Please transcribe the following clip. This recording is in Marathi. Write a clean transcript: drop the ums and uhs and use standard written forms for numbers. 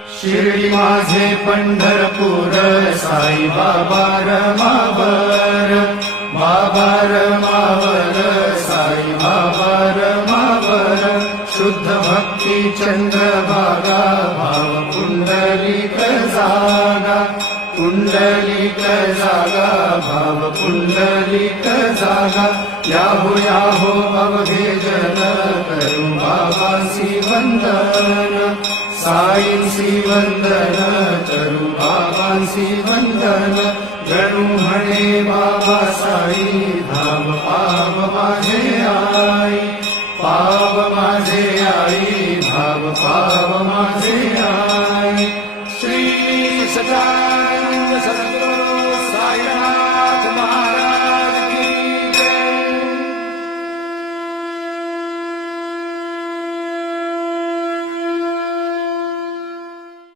शिर्डी माझे पंढरपूर, साई बाबा रमावर, बाबा रमावर, साई बाबा रमावर. शुद्ध भक्ती चंद्रभागा, भाव पुंडलिक जागा, पुंडलिक जागा, भाव पुंडलिक जागा. याहो याहो अवघे जन, करू बाबांसी वंदन, साईंसी वंदन, करू बाबांसी वंदन. जणू म्हणे बाबा साई, धाम पाव माझे आई, पाव माझे आई, भाव पाव माझे आई.